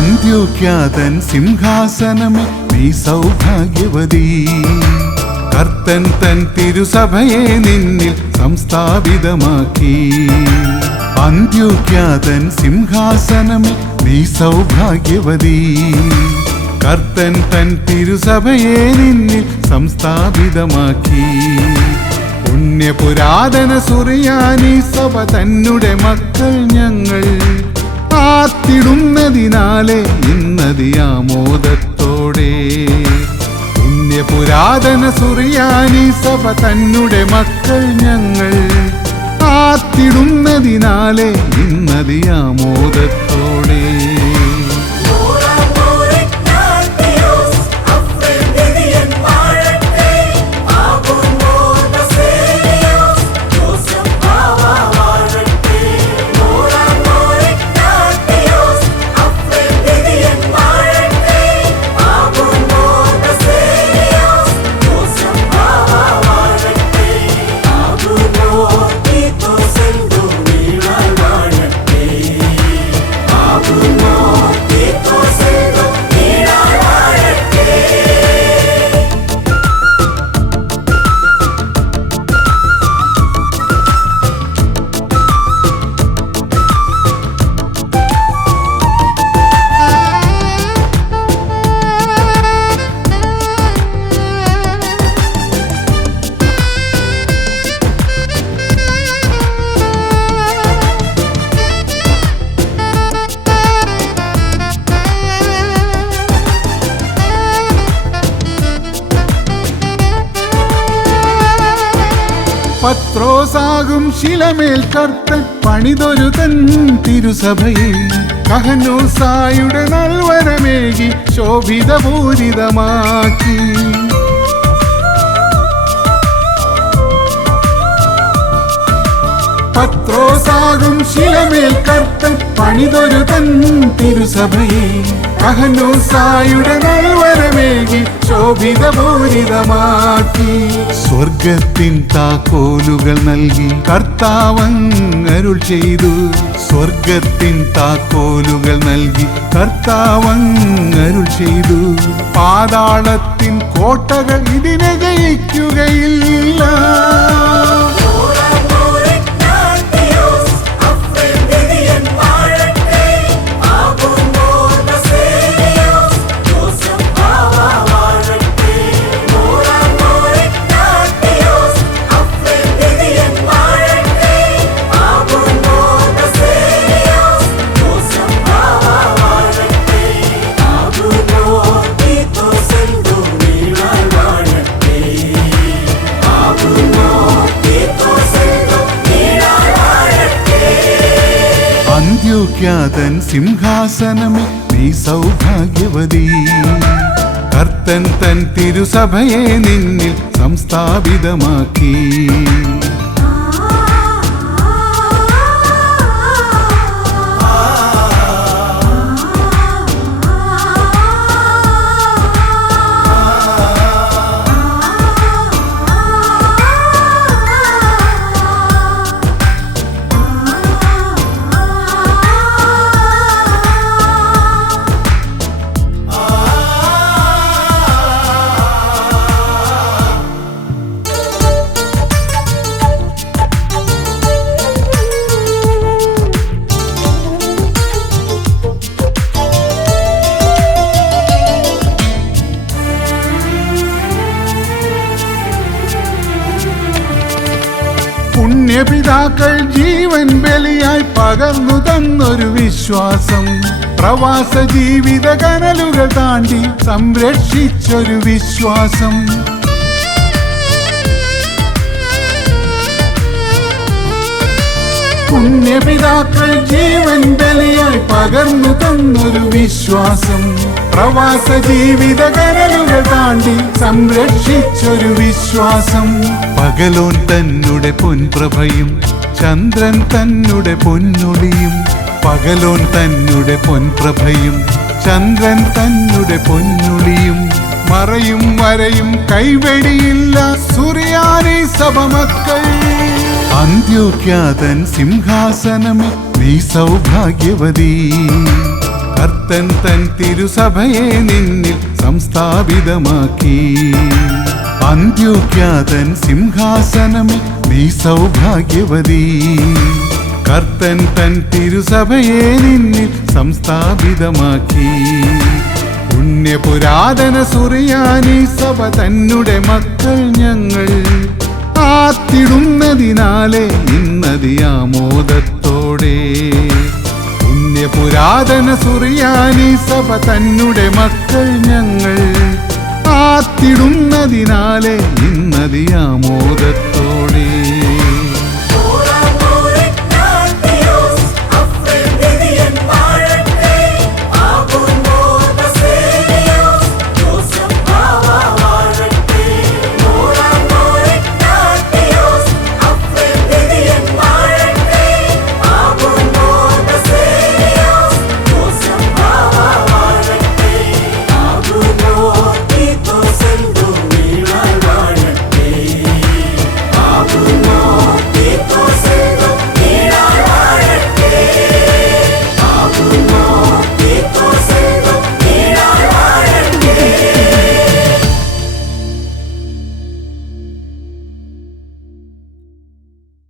അന്ത്യോഖ്യാതൻ സിംഹാസനമേ നീ സൗഭാഗ്യവതി. കർത്തൻ തൻ തിരുസഭയെ നിന്നിൽ സംസ്ഥാപിതമാക്കി. അന്ത്യോഖ്യാതൻ സിംഹാസനമേ നീ സൗഭാഗ്യവതി. കർത്തൻ തൻ തിരുസഭയെ നിന്നിൽ സംസ്ഥാപിതമാക്കി. പുണ്യപുരാതന സുറിയാനി സഭ തന്നുടെ മക്കൾ ഞങ്ങൾ ആത്തിടുന്നതിനാലെ ഇന്നതിയാമോദത്തോടെ പുണ്യപുരാതന സുറിയാനി സഭ തന്നുടെ മക്കൾ ഞങ്ങൾ ആത്തിടുന്നതിനാലെ ഇന്നതിയാമോദത്തോടെ പത്രോസാകും ശിലമേൽ കർത്തൻ പണിതൊരു തൻ തിരുസഭയെ കഹനൂസായുടെ നൽവരമേകി ശോഭിതപൂരിതമാക്കി പത്രോസാകും ശിലമേൽ കർത്തൻ പണിതൊരു തൻ തിരുസഭയെ കഹനൂസായുടെ നൽവരമേകി ശോഭിതപൂരിതമാക്കി സ്വർഗത്തിൻ താക്കോലുകൾ നൽകി കർത്താവങ്ങരുൾ ചെയ്തു. സ്വർഗത്തിൻ താക്കോലുകൾ നൽകി കർത്താവങ്ങരുൾ ചെയ്തു. പാതാളത്തിൻ കോട്ടകൾ ഇതിനെ ജയിക്കുകയില്ല. അന്ത്യോഖ്യാതൻ സിംഹാസനമേ നീ സൗഭാഗ്യവതി. കർത്തൻ തൻ തിരുസഭയെ നിന്നിൽ സംസ്ഥാപിതമാക്കി. പുണ്യപിതാക്കൾ ജീവൻ ബലിയായി പകർന്നു തന്നൊരു വിശ്വാസം. പ്രവാസ ജീവിത കനലുകൾ താണ്ടി സംരക്ഷിച്ചൊരു വിശ്വാസം. പുണ്യപിതാക്കൾ ജീവൻ ബലിയായി പകർന്നു തന്നൊരു വിശ്വാസം. പ്രവാസ ജീവിത കനലുകൾ സംരക്ഷിച്ചൊരു വിശ്വാസം. പകലോൻ തന്നുടെ പൊൻപ്രഭയും ചന്ദ്രൻ തന്നുടെ പൊന്നൊളിയും. പകലോൻ തന്നുടെ പൊൻപ്രഭയും ചന്ദ്രൻ തന്നുടെ പൊന്നൊളിയും. മറയും വരയും കൈവെടിയില്ല സുറിയാനി സഭമക്കൾ. അന്ത്യോഖ്യാതൻ സിംഹാസനമേ നീ സൗഭാഗ്യവതി. കർത്തൻ തൻ തിരുസഭയെ നിന്നിൽ സംസ്ഥാപിതമാക്കി. അന്ത്യോഖ്യാതൻ സിംഹാസനമിൽ നീ സൗഭാഗ്യവതി. കർത്തൻ തൻ തിരുസഭയെ നിന്നിൽ സംസ്ഥാപിതമാക്കി. പുണ്യപുരാതന സുറിയാനി സഭ തന്നെ മക്കൾ ഞങ്ങൾ. ആത്തിടുന്നതിനാലെ ഇന്നതിയാമോദത്തോടെ പുരാതന സുറിയാനി സഭ തന്നെ മക്കൾ ഞങ്ങൾ. ആത്തിടുന്നതിനാലെ ഇന്നതിയാമോദത്തോടെ